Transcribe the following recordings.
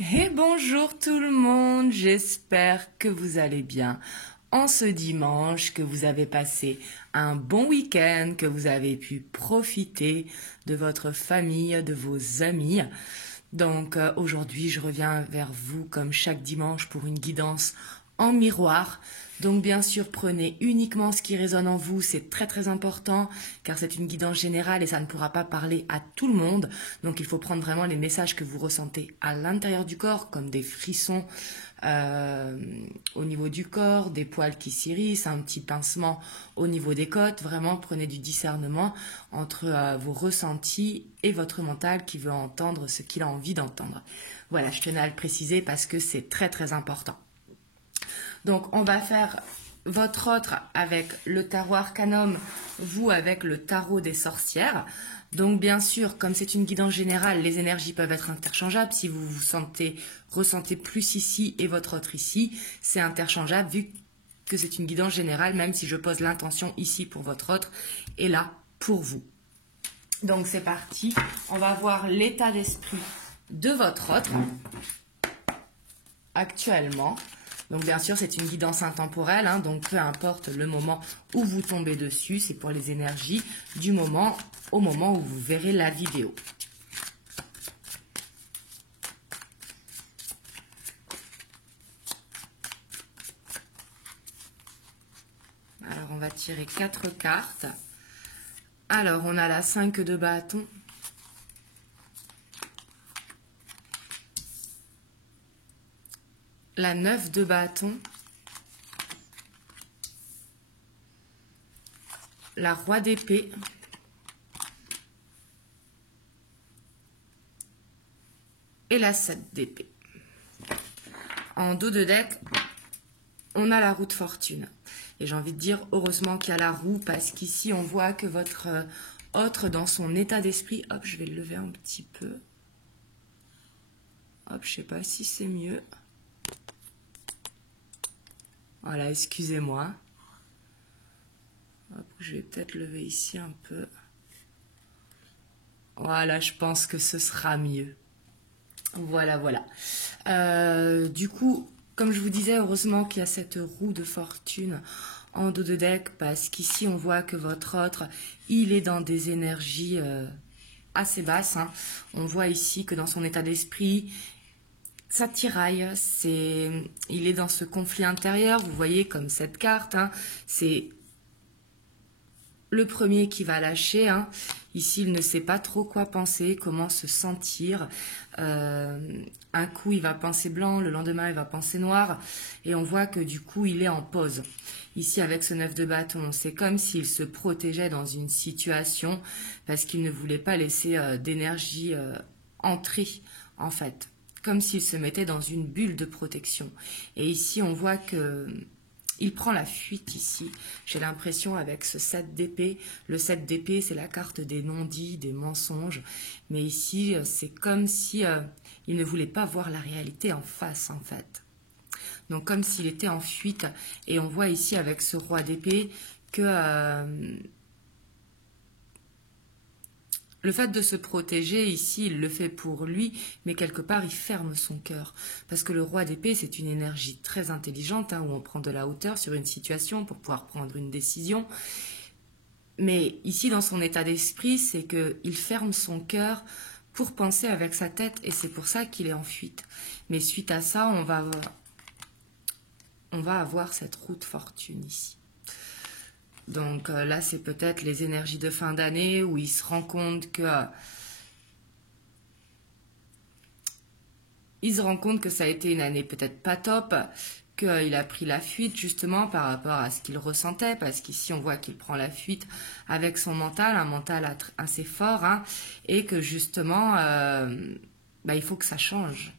Et bonjour tout le monde, j'espère que vous allez bien en ce dimanche, que vous avez passé un bon week-end, que vous avez pu profiter de votre famille, de vos amis. Donc aujourd'hui, je reviens vers vous comme chaque dimanche pour une guidance en miroir. Donc bien sûr, prenez uniquement ce qui résonne en vous, c'est très très important car c'est une guidance générale et ça ne pourra pas parler à tout le monde. Donc il faut prendre vraiment les messages que vous ressentez à l'intérieur du corps, comme des frissons au niveau du corps, des poils qui s'irrissent, un petit pincement au niveau des côtes. Vraiment, prenez du discernement entre vos ressentis et votre mental qui veut entendre ce qu'il a envie d'entendre. Voilà, je tenais à le préciser parce que c'est très très important. Donc, on va faire votre autre avec le tarot Arcanum, vous avec le tarot des sorcières. Donc, bien sûr, comme c'est une guidance générale, les énergies peuvent être interchangeables. Si vous ressentez plus ici et votre autre ici, c'est interchangeable vu que c'est une guidance générale, même si je pose l'intention ici pour votre autre et là pour vous. Donc, c'est parti. On va voir l'état d'esprit de votre autre actuellement. Donc bien sûr, c'est une guidance intemporelle, hein, donc peu importe le moment où vous tombez dessus, c'est pour les énergies du moment au moment où vous verrez la vidéo. Alors, on va tirer 4 cartes. Alors, on a la 5 de bâton. La 9 de bâton. La roi d'épée. Et la 7 d'épée. En dos de deck, on a la roue de fortune. Et j'ai envie de dire, heureusement qu'il y a la roue, parce qu'ici, on voit que votre autre, dans son état d'esprit, hop, je vais le lever un petit peu. Hop, je sais pas si c'est mieux. Voilà, excusez-moi. Je vais peut-être lever ici un peu. Voilà, je pense que ce sera mieux. Voilà, voilà. Du coup, comme je vous disais, heureusement qu'il y a cette roue de fortune en dos de deck, parce qu'ici, on voit que votre autre, il est dans des énergies assez basses. Hein. On voit ici que dans son état d'esprit, ça tiraille, il est dans ce conflit intérieur, vous voyez comme cette carte, hein, c'est le premier qui va lâcher, hein. Ici il ne sait pas trop quoi penser, comment se sentir, un coup il va penser blanc, le lendemain il va penser noir, et on voit que du coup il est en pause. Ici avec ce 9 de bâton, c'est comme s'il se protégeait dans une situation, parce qu'il ne voulait pas laisser d'énergie entrer en fait. Comme s'il se mettait dans une bulle de protection. Et ici, on voit que il prend la fuite ici. J'ai l'impression avec ce 7 d'épée. Le 7 d'épée, c'est la carte des non-dits, des mensonges. Mais ici, c'est comme si il ne voulait pas voir la réalité en face, en fait. Donc, comme s'il était en fuite. Et on voit ici avec ce roi d'épée que... le fait de se protéger, ici, il le fait pour lui, mais quelque part, il ferme son cœur. Parce que le roi d'épée, c'est une énergie très intelligente, hein, où on prend de la hauteur sur une situation pour pouvoir prendre une décision. Mais ici, dans son état d'esprit, c'est qu'il ferme son cœur pour penser avec sa tête, et c'est pour ça qu'il est en fuite. Mais suite à ça, on va avoir cette roue de fortune ici. Donc là, c'est peut-être les énergies de fin d'année où il se rend compte que ça a été une année peut-être pas top, qu'il a pris la fuite justement par rapport à ce qu'il ressentait, parce qu'ici on voit qu'il prend la fuite avec son mental, un mental assez fort, hein, et que justement, il faut que ça change.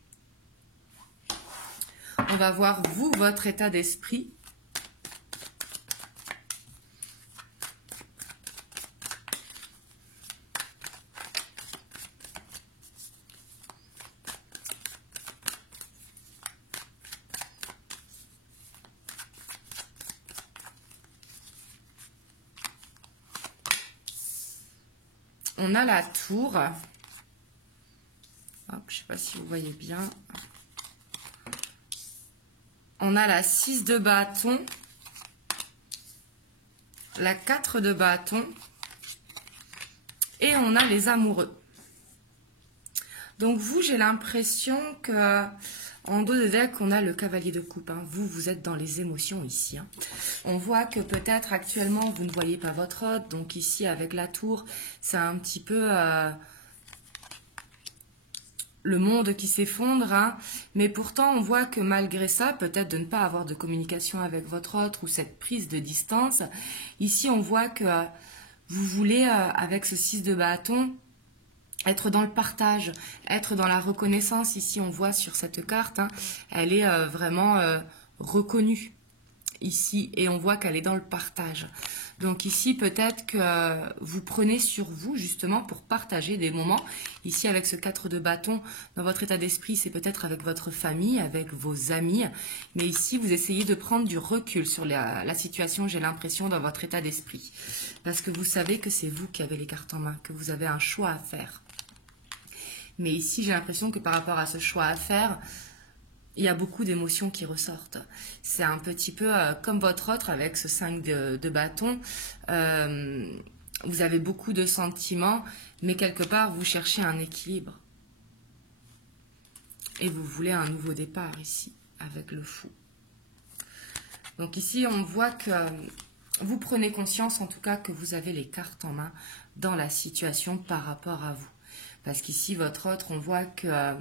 On va voir, vous, votre état d'esprit. On a la tour. Hop, je sais pas si vous voyez bien. On a la 6 de bâton, la 4 de bâton et on a les amoureux. Donc vous, j'ai l'impression que en dos de deck, on a le cavalier de coupe. Hein. Vous êtes dans les émotions ici. Hein. On voit que peut-être actuellement, vous ne voyez pas votre hôte. Donc ici, avec la tour, c'est un petit peu le monde qui s'effondre. Hein. Mais pourtant, on voit que malgré ça, peut-être de ne pas avoir de communication avec votre hôte ou cette prise de distance, ici, on voit que vous voulez, avec ce 6 de bâton, être dans le partage, être dans la reconnaissance. Ici, on voit sur cette carte, hein, elle est vraiment reconnue ici et on voit qu'elle est dans le partage. Donc ici, peut-être que vous prenez sur vous justement pour partager des moments. Ici, avec ce 4 de bâton, dans votre état d'esprit, c'est peut-être avec votre famille, avec vos amis. Mais ici, vous essayez de prendre du recul sur la situation, j'ai l'impression, dans votre état d'esprit. Parce que vous savez que c'est vous qui avez les cartes en main, que vous avez un choix à faire. Mais ici, j'ai l'impression que par rapport à ce choix à faire, il y a beaucoup d'émotions qui ressortent. C'est un petit peu comme votre autre avec ce 5 de bâton. Vous avez beaucoup de sentiments, mais quelque part, vous cherchez un équilibre. Et vous voulez un nouveau départ ici, avec le fou. Donc ici, on voit que vous prenez conscience, en tout cas, que vous avez les cartes en main dans la situation par rapport à vous. Parce qu'ici, votre autre, on voit que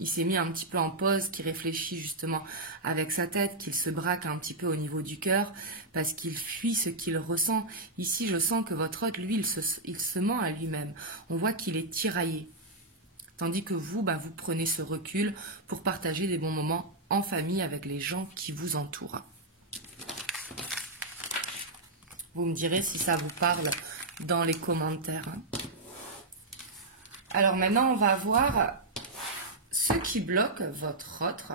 il s'est mis un petit peu en pause, qu'il réfléchit justement avec sa tête, qu'il se braque un petit peu au niveau du cœur, parce qu'il fuit ce qu'il ressent. Ici, je sens que votre autre, lui, il se ment à lui-même. On voit qu'il est tiraillé. Tandis que vous, vous prenez ce recul pour partager des bons moments en famille avec les gens qui vous entourent. Vous me direz si ça vous parle dans les commentaires. Alors maintenant, on va voir ce qui bloque votre autre.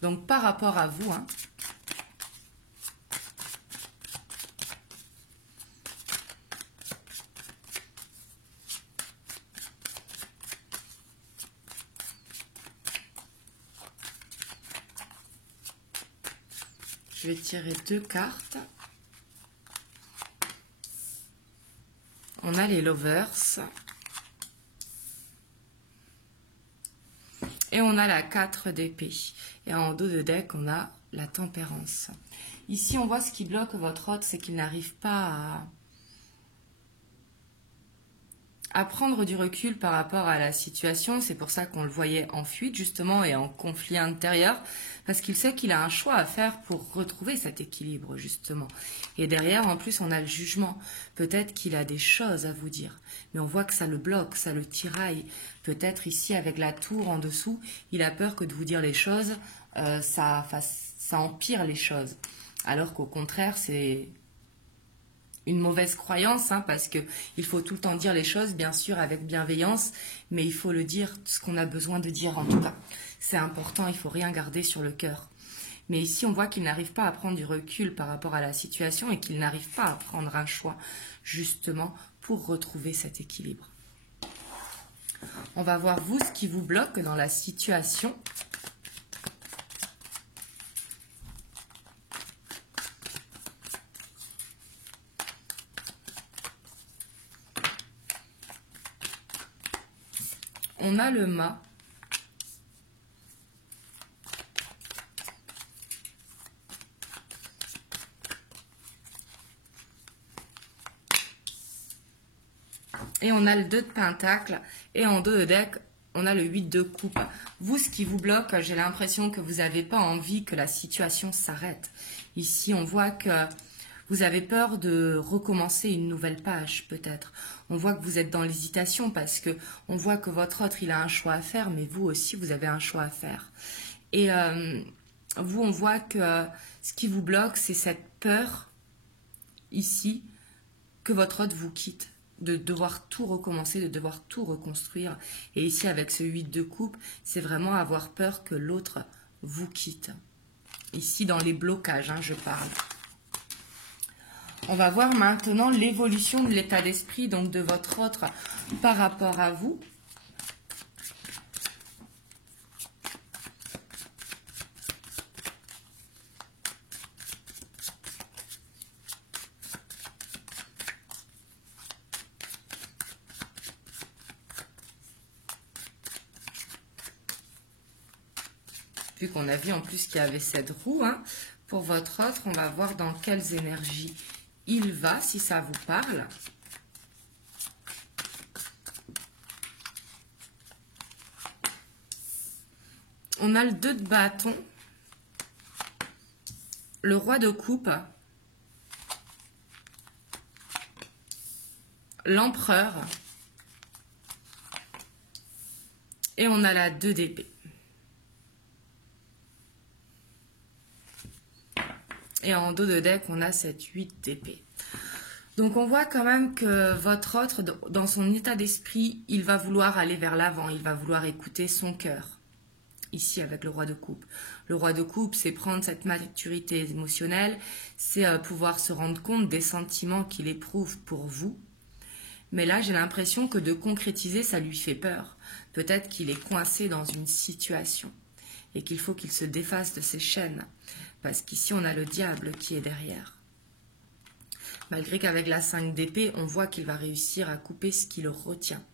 Donc par rapport à vous. Je vais tirer 2 cartes. On a les lovers. Et on a la 4 d'épée. Et en dos de deck, on a la tempérance. Ici, on voit ce qui bloque votre hôte, c'est qu'il n'arrive pas à prendre du recul par rapport à la situation. C'est pour ça qu'on le voyait en fuite, justement, et en conflit intérieur. Parce qu'il sait qu'il a un choix à faire pour retrouver cet équilibre, justement. Et derrière, en plus, on a le jugement. Peut-être qu'il a des choses à vous dire. Mais on voit que ça le bloque, ça le tiraille. Peut-être ici, avec la tour en dessous, il a peur que de vous dire les choses, ça empire les choses. Alors qu'au contraire, c'est une mauvaise croyance, parce qu'il faut tout le temps dire les choses, bien sûr, avec bienveillance, mais il faut le dire, ce qu'on a besoin de dire en tout cas. C'est important, il ne faut rien garder sur le cœur. Mais ici, on voit qu'il n'arrive pas à prendre du recul par rapport à la situation et qu'il n'arrive pas à prendre un choix, justement, pour retrouver cet équilibre. On va voir, vous, ce qui vous bloque dans la situation. On a le mât. Et on a le 2 de pentacle. Et en dos de deck, on a le 8 de coupe. Vous, ce qui vous bloque, j'ai l'impression que vous n'avez pas envie que la situation s'arrête. Ici, on voit que vous avez peur de recommencer une nouvelle page, peut-être. On voit que vous êtes dans l'hésitation parce que on voit que votre autre, il a un choix à faire, mais vous aussi, vous avez un choix à faire. Et vous, on voit que ce qui vous bloque, c'est cette peur, ici, que votre autre vous quitte, de devoir tout recommencer, de devoir tout reconstruire. Et ici, avec ce 8 de coupe, c'est vraiment avoir peur que l'autre vous quitte. Ici, dans les blocages, je parle. On va voir maintenant l'évolution de l'état d'esprit donc de votre autre par rapport à vous. Vu qu'on a vu en plus qu'il y avait cette roue, hein. Pour votre autre, on va voir dans quelles énergies il va, si ça vous parle. On a le 2 de bâton, le roi de coupe, l'empereur et on a la 2 d'épée. Et en dos de deck, on a cette 8 d'épée. Donc on voit quand même que votre autre, dans son état d'esprit, il va vouloir aller vers l'avant, il va vouloir écouter son cœur. Ici avec le roi de coupe. Le roi de coupe, c'est prendre cette maturité émotionnelle, c'est pouvoir se rendre compte des sentiments qu'il éprouve pour vous. Mais là, j'ai l'impression que de concrétiser, ça lui fait peur. Peut-être qu'il est coincé dans une situation et qu'il faut qu'il se défasse de ses chaînes. Parce qu'ici, on a le diable qui est derrière. Malgré qu'avec la 5 d'épée, on voit qu'il va réussir à couper ce qui le retient.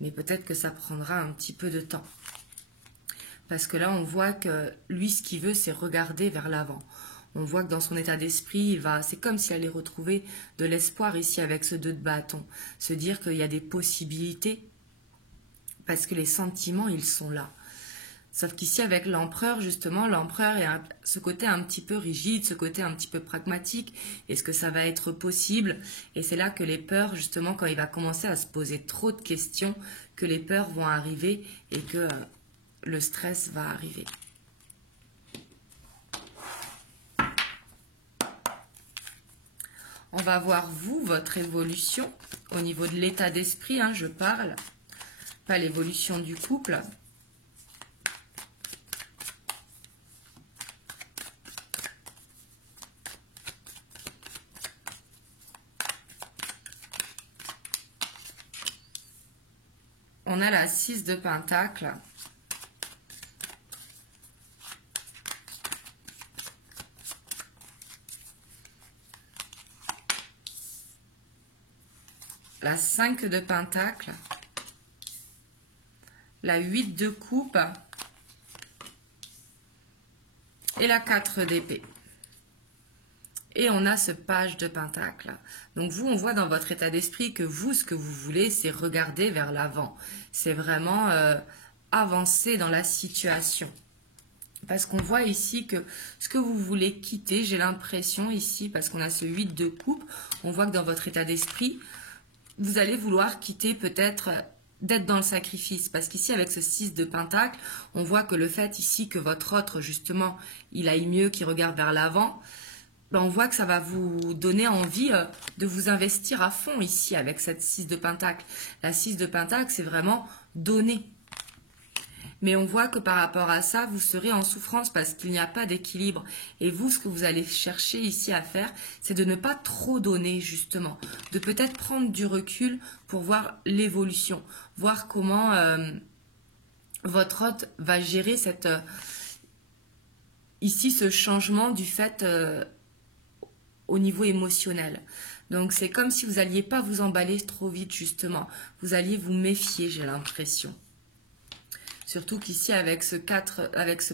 Mais peut-être que ça prendra un petit peu de temps. Parce que là, on voit que lui, ce qu'il veut, c'est regarder vers l'avant. On voit que dans son état d'esprit, c'est comme s'il allait retrouver de l'espoir ici avec ce 2 de bâton. Se dire qu'il y a des possibilités, parce que les sentiments, ils sont là. Sauf qu'ici, avec l'empereur, justement, l'empereur est ce côté un petit peu rigide, ce côté un petit peu pragmatique. Est-ce que ça va être possible? Et c'est là que les peurs, justement, quand il va commencer à se poser trop de questions, que les peurs vont arriver et que le stress va arriver. On va voir, vous, votre évolution au niveau de l'état d'esprit, hein, je parle, pas l'évolution du couple. On a la 6 de Pentacle. La 5 de Pentacle. La 8 de coupe. Et la 4 d'épée. Et on a ce page de Pentacle. Donc vous, on voit dans votre état d'esprit que vous, ce que vous voulez, c'est regarder vers l'avant. C'est vraiment avancer dans la situation. Parce qu'on voit ici que ce que vous voulez quitter, j'ai l'impression ici, parce qu'on a ce 8 de coupe, on voit que dans votre état d'esprit, vous allez vouloir quitter peut-être d'être dans le sacrifice. Parce qu'ici, avec ce 6 de Pentacle, on voit que le fait ici que votre autre, justement, il aille mieux, qu'il regarde vers l'avant, on voit que ça va vous donner envie de vous investir à fond ici avec cette 6 de Pentacle. La 6 de Pentacle, c'est vraiment donner. Mais on voit que par rapport à ça, vous serez en souffrance parce qu'il n'y a pas d'équilibre. Et vous, ce que vous allez chercher ici à faire, c'est de ne pas trop donner, justement. De peut-être prendre du recul pour voir l'évolution. Voir comment votre hôte va gérer ici ce changement du fait au niveau émotionnel. Donc c'est comme si vous n'alliez pas vous emballer trop vite, justement. Vous alliez vous méfier, j'ai l'impression. Surtout qu'ici, avec ce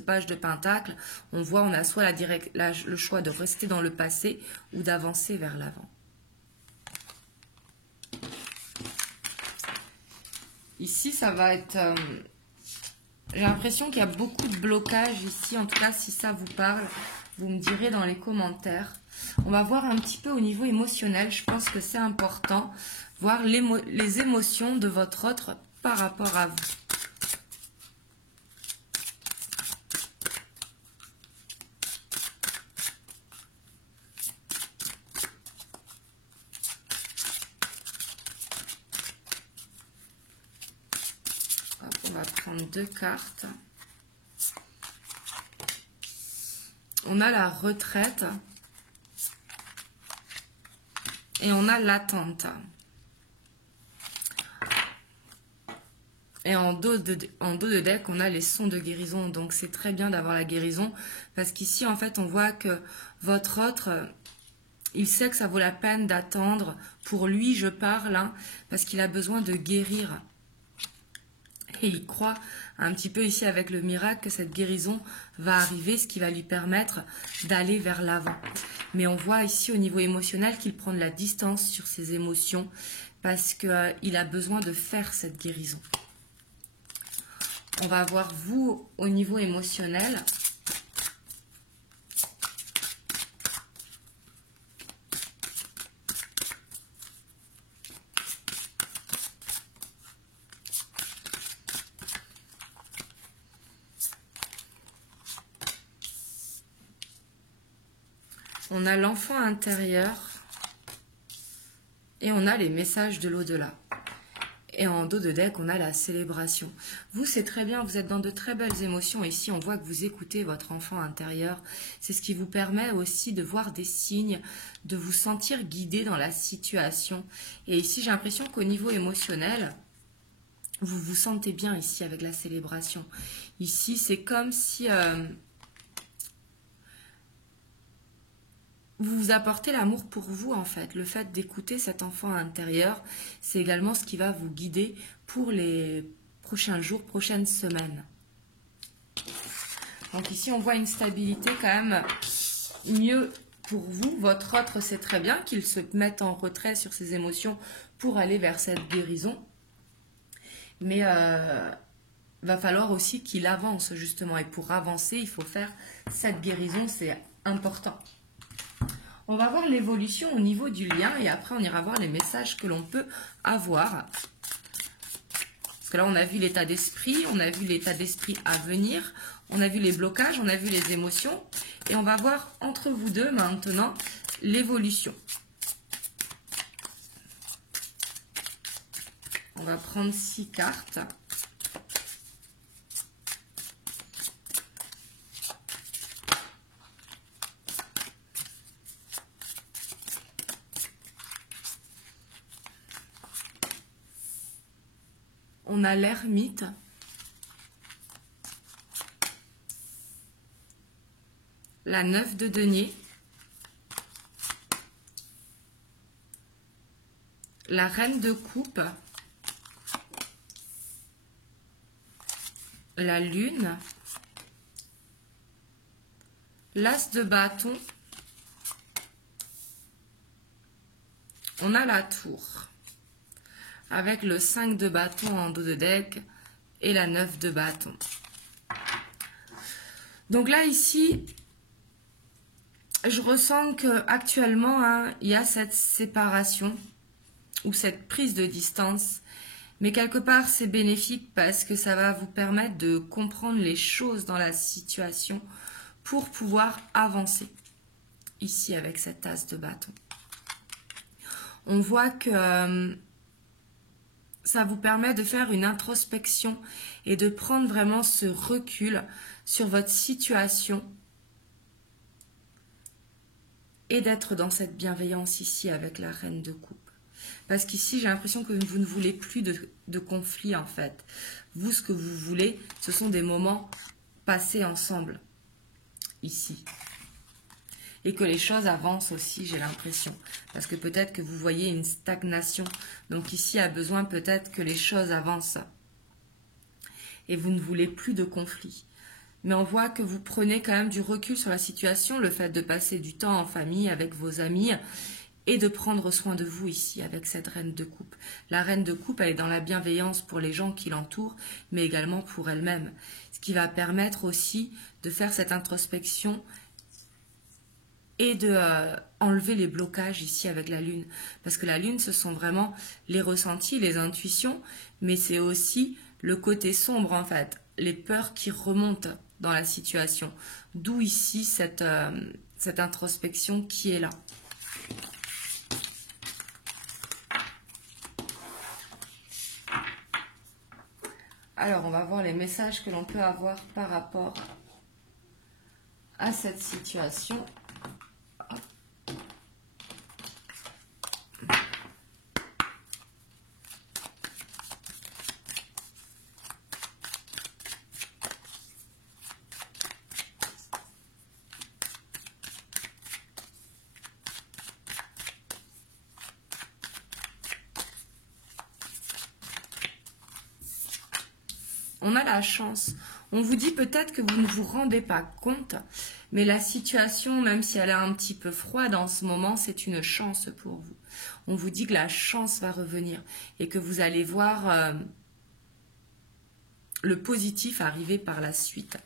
page de Pentacle, on voit, on a soit le choix de rester dans le passé ou d'avancer vers l'avant. Ici, ça va être... j'ai l'impression qu'il y a beaucoup de blocages ici. En tout cas, si ça vous parle, vous me direz dans les commentaires. On va voir un petit peu au niveau émotionnel. Je pense que c'est important. Voir les émotions de votre autre par rapport à vous. On va prendre 2 cartes. On a la retraite et on a l'attente. Et en dos de deck, on a les sons de guérison. Donc c'est très bien d'avoir la guérison parce qu'ici, en fait, on voit que votre autre, il sait que ça vaut la peine d'attendre. Pour lui, je parle, hein, parce qu'il a besoin de guérir. Et il croit un petit peu ici avec le miracle que cette guérison va arriver, ce qui va lui permettre d'aller vers l'avant. Mais on voit ici au niveau émotionnel qu'il prend de la distance sur ses émotions parce qu'il a besoin de faire cette guérison. On va voir vous au niveau émotionnel. On a l'enfant intérieur et on a les messages de l'au-delà. Et en dos de deck, on a la célébration. Vous, c'est très bien, vous êtes dans de très belles émotions. Ici, on voit que vous écoutez votre enfant intérieur. C'est ce qui vous permet aussi de voir des signes, de vous sentir guidé dans la situation. Et ici, j'ai l'impression qu'au niveau émotionnel, vous vous sentez bien ici avec la célébration. Ici, c'est comme si... vous vous apportez l'amour pour vous, en fait. Le fait d'écouter cet enfant intérieur, c'est également ce qui va vous guider pour les prochains jours, prochaines semaines. Donc ici, on voit une stabilité quand même mieux pour vous. Votre autre, c'est très bien qu'il se mette en retrait sur ses émotions pour aller vers cette guérison. Mais va falloir aussi qu'il avance, justement. Et pour avancer, il faut faire cette guérison, c'est important. On va voir l'évolution au niveau du lien et après on ira voir les messages que l'on peut avoir. Parce que là on a vu l'état d'esprit, on a vu l'état d'esprit à venir, on a vu les blocages, on a vu les émotions. Et on va voir entre vous deux maintenant l'évolution. On va prendre 6 cartes. On a l'ermite, la 9 de denier, la reine de coupe, la lune, l'as de bâton, on a la tour. Avec le 5 de bâton en dos de deck et la 9 de bâton. Donc là, ici, je ressens qu'actuellement, il y a cette séparation ou cette prise de distance. Mais quelque part, c'est bénéfique parce que ça va vous permettre de comprendre les choses dans la situation pour pouvoir avancer. Ici, avec cette as de bâton. On voit que... ça vous permet de faire une introspection et de prendre vraiment ce recul sur votre situation et d'être dans cette bienveillance ici avec la reine de coupe. Parce qu'ici, j'ai l'impression que vous ne voulez plus de conflit en fait. Vous, ce que vous voulez, ce sont des moments passés ensemble, ici. Et que les choses avancent aussi, j'ai l'impression. Parce que peut-être que vous voyez une stagnation. Donc ici, il y a besoin peut-être que les choses avancent. Et vous ne voulez plus de conflit. Mais on voit que vous prenez quand même du recul sur la situation. Le fait de passer du temps en famille avec vos amis. Et de prendre soin de vous ici avec cette reine de coupe. La reine de coupe, elle est dans la bienveillance pour les gens qui l'entourent. Mais également pour elle-même. Ce qui va permettre aussi de faire cette introspection et de enlever les blocages ici avec la lune. Parce que la lune, ce sont vraiment les ressentis, les intuitions, mais c'est aussi le côté sombre en fait, les peurs qui remontent dans la situation. D'où ici cette introspection qui est là. Alors, on va voir les messages que l'on peut avoir par rapport à cette situation. On a la chance. On vous dit peut-être que vous ne vous rendez pas compte, mais la situation, même si elle est un petit peu froide en ce moment, c'est une chance pour vous. On vous dit que la chance va revenir et que vous allez voir le positif arriver par la suite.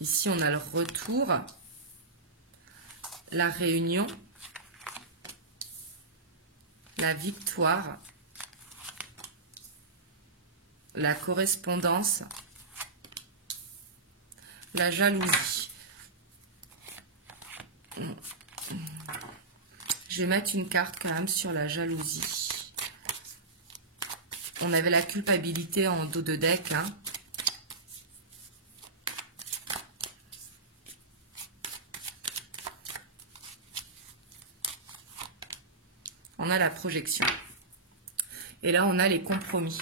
Ici, on a le retour, la réunion, la victoire, la correspondance, la jalousie. Je vais mettre une carte quand même sur la jalousie. On avait la culpabilité en dos de deck, hein. On a la projection. Et là, on a les compromis.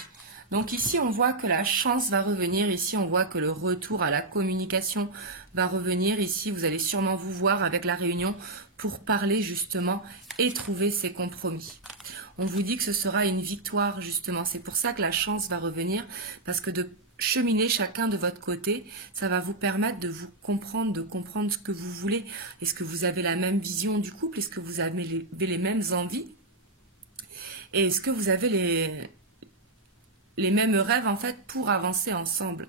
Donc ici, on voit que la chance va revenir. Ici, on voit que le retour à la communication va revenir. Ici, vous allez sûrement vous voir avec la réunion pour parler justement et trouver ces compromis. On vous dit que ce sera une victoire justement. C'est pour ça que la chance va revenir, parce que de cheminer chacun de votre côté, ça va vous permettre de vous comprendre, de comprendre ce que vous voulez. Est-ce que vous avez la même vision du couple? Est-ce que vous avez les mêmes envies? Et est-ce que vous avez les mêmes rêves en fait pour avancer ensemble?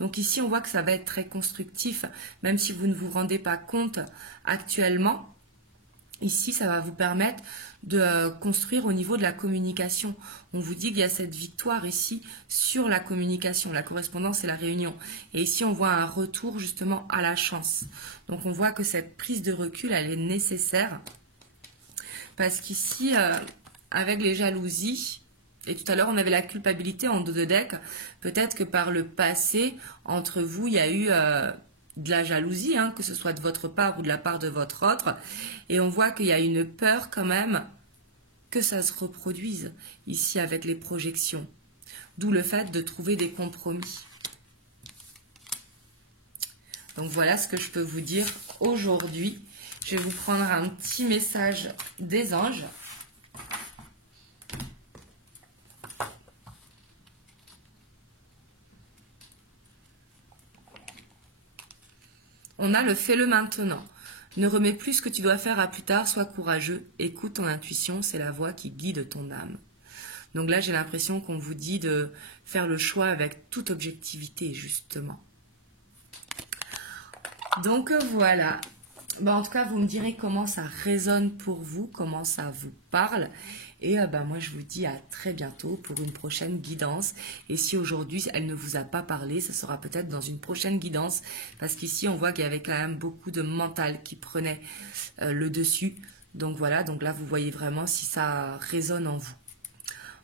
Donc ici, on voit que ça va être très constructif, même si vous ne vous rendez pas compte actuellement. Ici, ça va vous permettre de construire au niveau de la communication. On vous dit qu'il y a cette victoire ici sur la communication, la correspondance et la réunion. Et ici, on voit un retour justement à la chance. Donc, on voit que cette prise de recul, elle est nécessaire. Parce qu'ici, avec les jalousies, et tout à l'heure, on avait la culpabilité en dos de deck. Peut-être que par le passé, entre vous, il y a eu de la jalousie, hein, que ce soit de votre part ou de la part de votre autre. Et on voit qu'il y a une peur quand même que ça se reproduise ici avec les projections. D'où le fait de trouver des compromis. Donc voilà ce que je peux vous dire aujourd'hui. Je vais vous prendre un petit message des anges. On a le fais-le maintenant. Ne remets plus ce que tu dois faire à plus tard, sois courageux, écoute ton intuition, c'est la voix qui guide ton âme. Donc là, j'ai l'impression qu'on vous dit de faire le choix avec toute objectivité, justement. Donc voilà. En tout cas, vous me direz comment ça résonne pour vous, comment ça vous parle. Et moi, je vous dis à très bientôt pour une prochaine guidance. Et si aujourd'hui, elle ne vous a pas parlé, ce sera peut-être dans une prochaine guidance. Parce qu'ici, on voit qu'il y avait quand même beaucoup de mental qui prenait le dessus. Donc voilà, donc là, vous voyez vraiment si ça résonne en vous.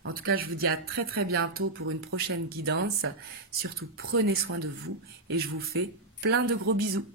En tout cas, je vous dis à très très bientôt pour une prochaine guidance. Surtout, prenez soin de vous et je vous fais plein de gros bisous.